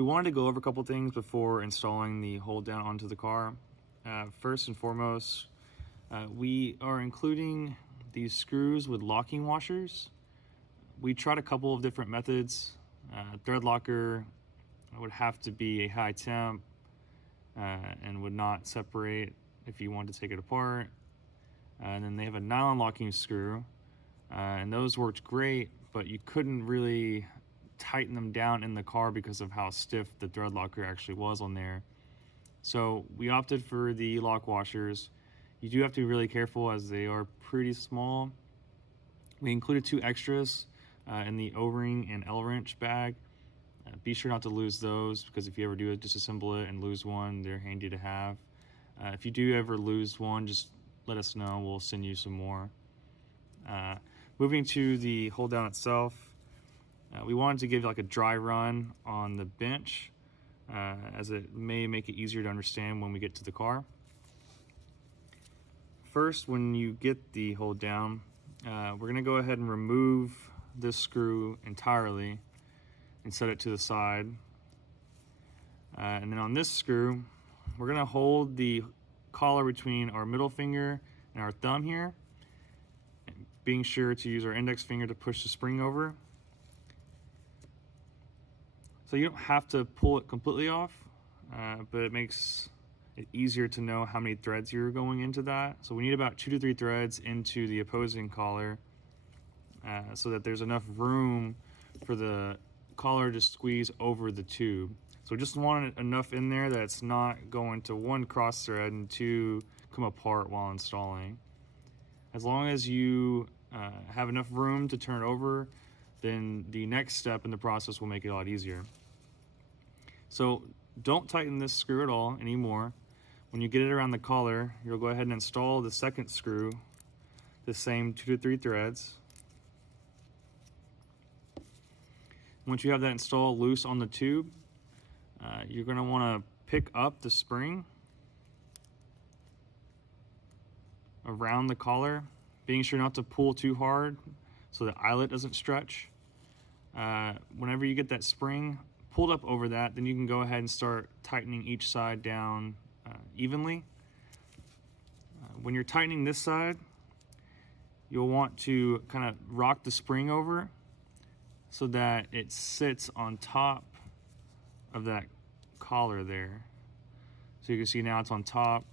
We wanted to go over a couple things before installing the hold down onto the car. First and foremost, we are including these screws with locking washers. We tried a couple of different methods. Thread locker would have to be a high temp and would not separate if you wanted to take it apart. And then they have a nylon locking screw, and those worked great, but you couldn't really tighten them down in the car because of how stiff the thread locker actually was on there. So we opted for the lock washers. You do have to be really careful as they are pretty small. We included 2 extras in the O-ring and L-wrench bag. Be sure not to lose those, because if you ever do disassemble it and lose one, they're handy to have. If you do ever lose one, just let us know. We'll send you some more. Moving to the hold down itself, we wanted to give like a dry run on the bench, as it may make it easier to understand when we get to the car. First, when you get the hold down, we're going to go ahead and remove this screw entirely and set it to the side. And then on this screw, we're going to hold the collar between our middle finger and our thumb here, being sure to use our index finger to push the spring over. So you don't have to pull it completely off, but it makes it easier to know how many threads you're going into that. So we need about 2 to 3 threads into the opposing collar, so that there's enough room for the collar to squeeze over the tube. So we just want enough in there that it's not going to, 1, cross thread, and 2, come apart while installing. As long as you have enough room to turn it over, then the next step in the process will make it a lot easier. So don't tighten this screw at all anymore. When you get it around the collar, you'll go ahead and install the second screw, the same 2 to 3 threads. Once you have that installed loose on the tube, you're going to want to pick up the spring around the collar, being sure not to pull too hard so the eyelet doesn't stretch. Whenever you get that spring pulled up over that, then you can go ahead and start tightening each side down evenly. When you're tightening this side, you'll want to kind of rock the spring over so that it sits on top of that collar there. So you can see now it's on top.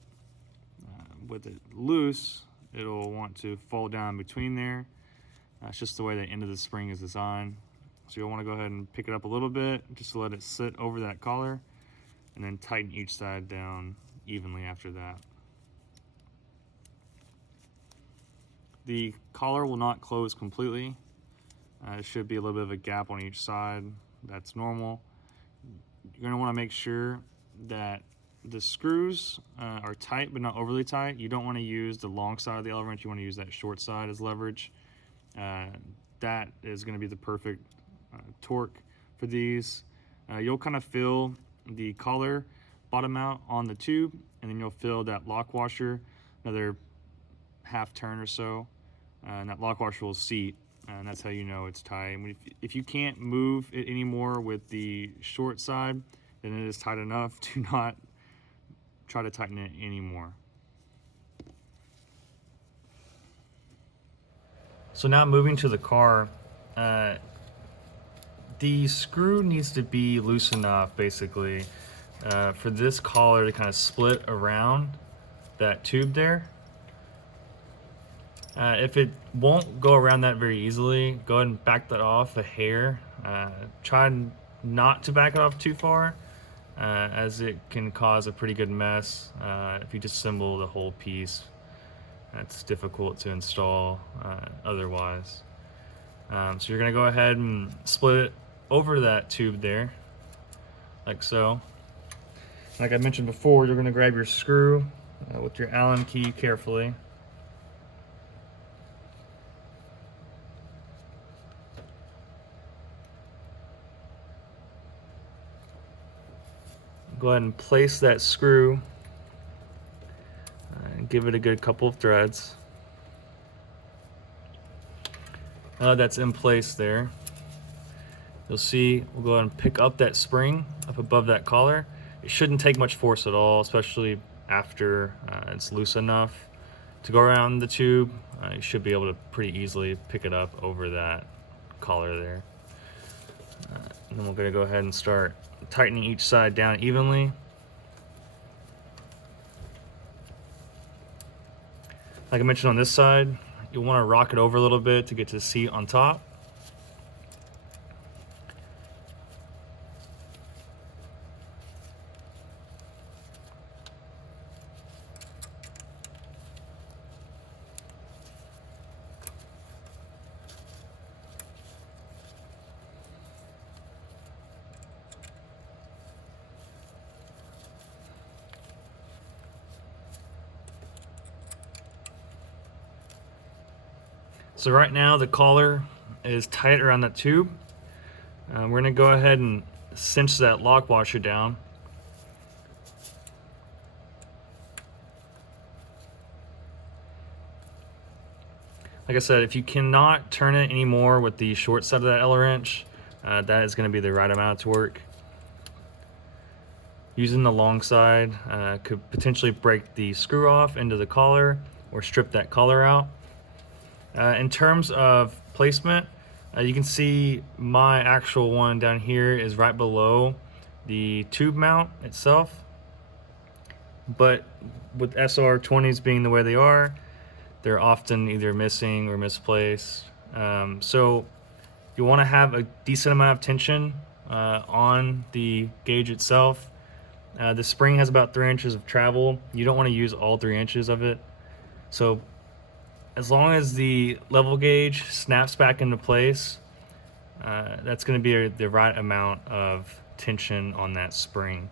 With it loose, it'll want to fall down between there. It's just the way the end of the spring is designed. So you'll want to go ahead and pick it up a little bit just to let it sit over that collar, and then tighten each side down evenly after that. The collar will not close completely. There should be a little bit of a gap on each side. That's normal. You're going to want to make sure that the screws are tight but not overly tight. You don't want to use the long side of the L-wrench. You want to use that short side as leverage. That is going to be the perfect torque for these. You'll kind of feel the collar bottom out on the tube, and then you'll feel that lock washer another half turn or so, and that lock washer will seat, and that's how you know it's tight. And if you can't move it anymore with the short side, then it is tight enough. Do not try to tighten it anymore. So now moving to the car, the screw needs to be loose enough basically for this collar to kind of split around that tube there. If it won't go around that very easily, go ahead and back that off a hair. Try not to back it off too far, as it can cause a pretty good mess if you disassemble the whole piece. That's difficult to install otherwise. So you're going to go ahead and split it over that tube there, like so. Like I mentioned before, you're going to grab your screw with your Allen key carefully. Go ahead and place that screw and give it a good couple of threads. That's in place there. you'll see we'll go ahead and pick up that spring up above that collar. It shouldn't take much force at all, especially after it's loose enough to go around the tube. You should be able to pretty easily pick it up over that collar there. And then we're going to go ahead and start tightening each side down evenly. Like I mentioned on this side, you'll want to rock it over a little bit to get to the seat on top. So right now the collar is tight around that tube. We're going to go ahead and cinch that lock washer down. Like I said, if you cannot turn it anymore with the short side of that L wrench, that is going to be the right amount of torque. Using the long side could potentially break the screw off into the collar or strip that collar out. In terms of placement, you can see my actual one down here is right below the tube mount itself. But with SR20s being the way they are, they're often either missing or misplaced. So you want to have a decent amount of tension on the gauge itself. The spring has about 3 inches of travel. You don't want to use all 3 inches of it. So as long as the level gauge snaps back into place, that's going to be the right amount of tension on that spring.